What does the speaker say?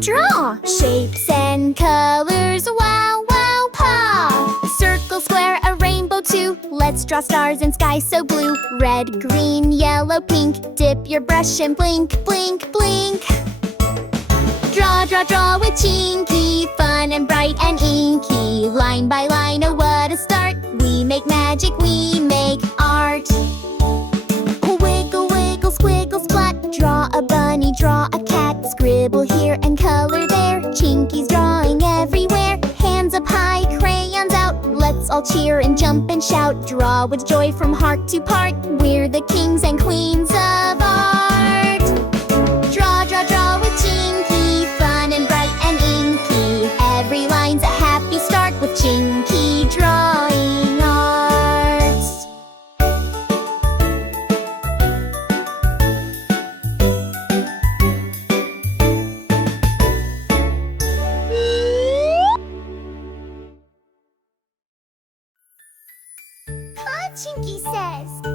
draw. Shapes and colors, wow, wow, paw. Circle, square, a rainbow too. Let's draw stars and sky so blue. Red, green, yellow, pink. Dip your brush and blink, blink, blink. Draw, draw, draw with Chinky. Fun and bright and inky. Line by line, oh what a start. We make magic, we make art. Wiggle, wiggle, squiggle, splat. Draw a bunny, draw a cat. Scribble here and color there. Chinky's drawing everywhere. Hands up high, crayons out. Let's all cheer and jump and shout. Draw with joy from heart to part. We're the kings and queens of art. Draw, draw, draw with Chinky. Fun and bright and inky. Every line's a happy start with Chinky drawing art. Chinky says.